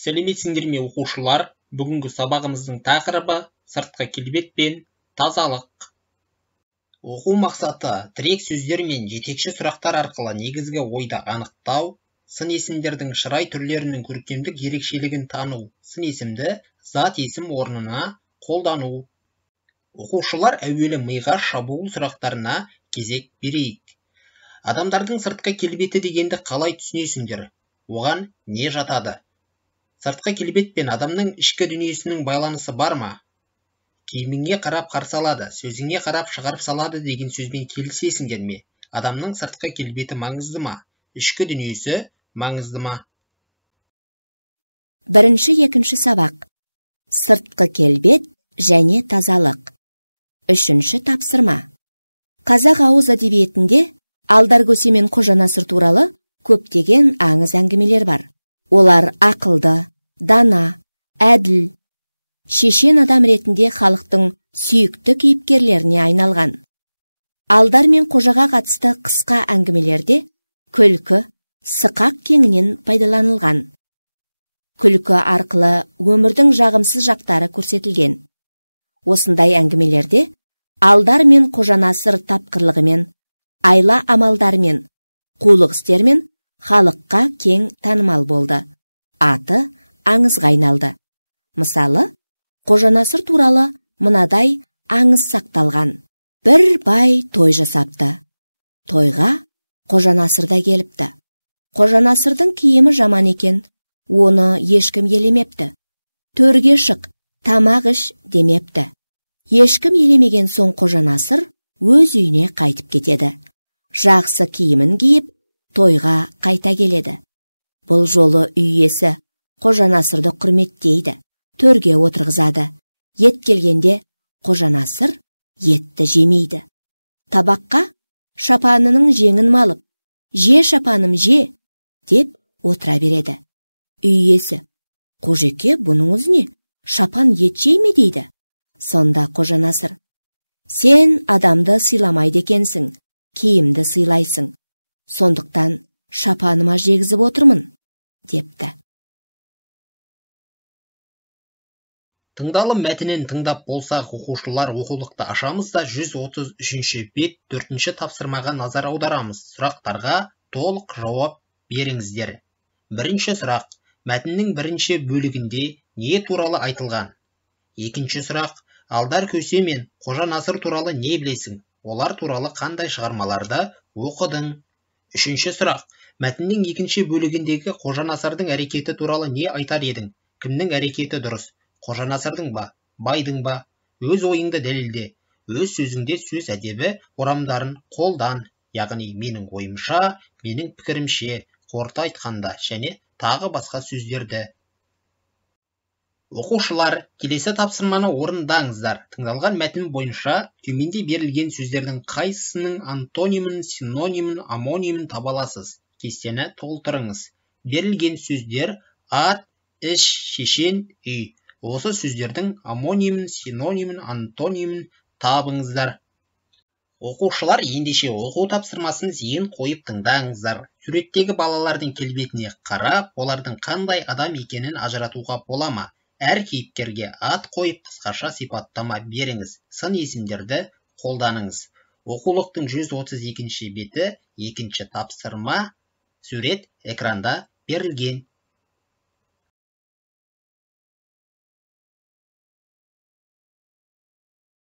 Сәлеметсіңдер ме оқушылар? Бүгінгі сабағымыздың тақырыбы сыртқы келбет пен тазалық. Оқу мақсаты тірек сөздер мен жетекші сұрақтар арқылы негізгі ойды анықтау, сын есімдердің шырай түрлерінің көркемдік ерекшелігін тану, сын есімді зат есім орнына қолдану. Оқушылар әуелі миға шабуыл сұрақтарына кезек берейік. Адамдардың сыртқы келбеті дегенді қалай түсінесіңдер? Оған не жатады? Сыртқы келбет пен адамның ішкі дүниесінің байланысы бар ма? Киіміңе қарап қарсы алады, сөзіңе қарап шығарып салады деген сөзбен келісесіңдер ме? Адамның сыртқы келбеті маңызды ма? Ішкі дүниесі маңызды ма? Бірінші, екінші сабақ. Сыртқы келбет және тазалық. Үшінші тапсырма. Қазақ ауыз әдебиетінде Алдар Көсе мен Қожа Насыр туралы көптеген аңыз әңгімелер бар. Олар ақылды, дана, әділ, шешен адам ретінде халықтың сүйікті кейіпкерлеріне айналған. Алдар мен Қожаға қатысты қысқа әңгімелерде күлкі, сықақ кеңінен пайдаланылған. Күлкі арқылы өмірдің жағымсыз жақтары көрсетілген. Осындай әңгімелерде Алдар мен Қожа Насыр тапқырлығымен, айла амалдарымен, қулық істермен халыққа кең танымал болды. Аты аңызға айналды. Мысалы, Қожа Насыр туралы мынадай аңыз сақталған. Бір бай той жасапты. Тойға Қожа Насыр да келіпті. Қожа Насырдың киімі жаман екен. Оны ешкім елемепті. Төрге шық, тамақ іш демепті. Ешкім елемеген соң Қожа Насыр өз үйіне қайтып кетеді. Жақсы киімін киіп, тойға қайта келеді. Бұл жолы үй иесі Қожа Насырды құрметтейді, төрге отырғызады. Ет келгенде Қожа Насыр етті жемейді. Табаққа шапанының жеңін малып, «Же шапаным, же!» деп отыра береді. Үй иесі: «Қожеке, бұныңыз не? Шапан ет жей ме?» дейді. Сонда Қожа Насыр: «Сен адамды сыйламайды екенсің, киімді сыйлайсың. Сондықтан шапаныма жегізіп отырмын», депті. Тыңдалым мәтінін тыңдап болсақ, оқушылар оқулықты ашамыз да 133 бет 4-ші тапсырмаға назар аударамыз. Сұрақтарға толық жауап беріңіздер. Бірінші сұрақ: мәтіннің бірінші бөлігінде не туралы айтылған? Екінші сұрақ: Алдар Көсе мен Қожа Насыр туралы не білесің? Олар туралы қандай шығармаларды оқыдың? Үшінші сұрақ: мәтіннің екінші бөлігіндегі Қожа Насырдың әрекеті туралы не айтар едің? Кімнің әрекеті дұрыс? Қожа Насырдың ба, байдың ба? Өз ойыңды дәлелде. Өз сөзіңде сөз әдебі орамдарын қолдан, яғни менің ойымша, менің пікірімше, қорыта айтқанда және тағы басқа сөздерді. Оқушылар, келесі тапсырманы орындаңыздар. Тыңдалған мәтін бойынша төменде берілген сөздердің қайсысының антонимін, синонимін, амонимін таба аласыз? Кестені толтырыңыз. Берілген сөздер ат, іш, шешен, үй. Осы сөздердің амонимін, синонимін, антонимін табыңыздар. Оқушылар, ендеше оқу тапсырмасын зейін қойып тыңдаңыздар. Суреттегі балалардың келбетіне қарап, олардың қандай адам екенін ажыратуға бола ма? Әр кейіпкерге ат қойып қысқаша сипаттама беріңіз. Сын есімдерді қолданыңыз. Оқулықтың 132-ші беті 2-ші тапсырма. Сурет экранда берілген.